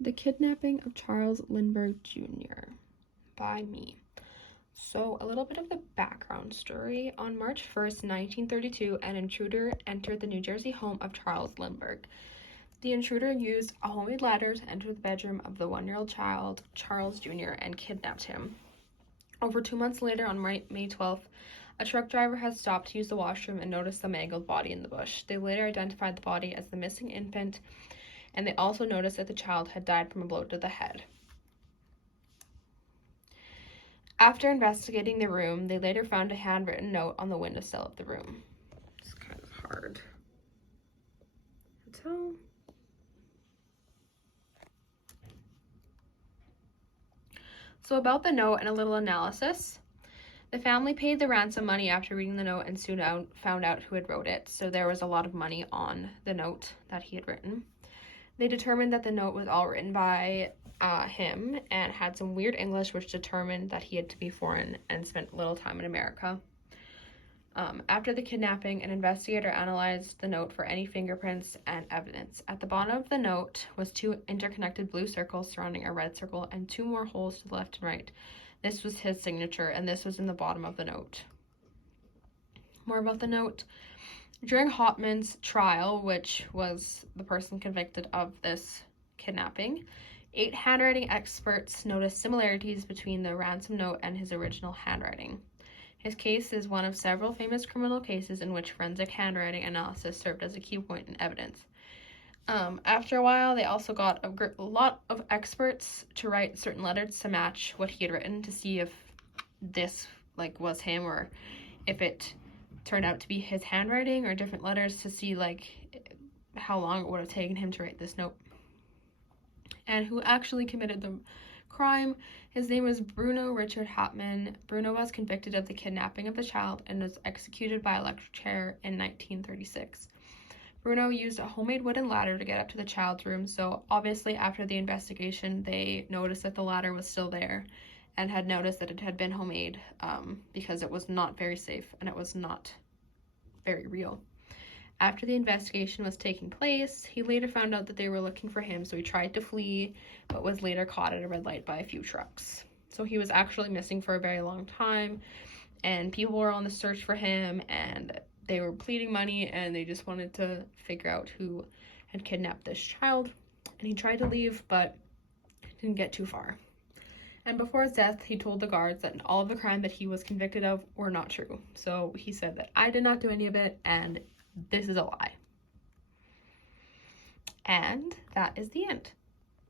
The Kidnapping of Charles Lindbergh Jr. by me. So, a little bit of the background story. On March 1st, 1932, an intruder entered the New Jersey home of Charles Lindbergh. The intruder used a homemade ladder to enter the bedroom of the 1-year-old child, Charles Jr., and kidnapped him. Over 2 months later, on May 12th, a truck driver had stopped to use the washroom and noticed the mangled body in the bush. They later identified the body as the missing infant, and they also noticed that the child had died from a blow to the head. After investigating the room, they later found a handwritten note on the windowsill of the room. It's kind of hard to tell. So about the note and a little analysis. The family paid the ransom money after reading the note and soon found out who had wrote it. So there was a lot of money on the note that he had written. They determined that the note was all written by him and had some weird English, which determined that he had to be foreign and spent little time in America. After the kidnapping, an investigator analyzed the note for any fingerprints and evidence. At the bottom of the note was 2 interconnected blue circles surrounding a red circle and 2 more holes to the left and right. This was his signature, and this was in the bottom of the note. More about the note. During Hauptmann's trial, which was the person convicted of this kidnapping, 8 handwriting experts noticed similarities between the ransom note and his original handwriting. His case is one of several famous criminal cases in which forensic handwriting analysis served as a key point in evidence. After a while, they also got a lot of experts to write certain letters to match what he had written to see if this was him or if it turned out to be his handwriting, or different letters to see how long it would have taken him to write this note. And who actually committed the crime. His name was Bruno Richard Hauptmann. Bruno was convicted of the kidnapping of the child and was executed by electric chair in 1936. Bruno used a homemade wooden ladder to get up to the child's room, so obviously after the investigation they noticed that the ladder was still there and had noticed that it had been homemade because it was not very safe and it was not very real. After the investigation was taking place, he later found out that they were looking for him, so he tried to flee, but was later caught at a red light by a few trucks. So he was actually missing for a very long time, and people were on the search for him, and they were pleading money, and they just wanted to figure out who had kidnapped this child. And he tried to leave, but didn't get too far. And before his death, he told the guards that all of the crime that he was convicted of were not true. So he said that I did not do any of it, and this is a lie. And that is the end.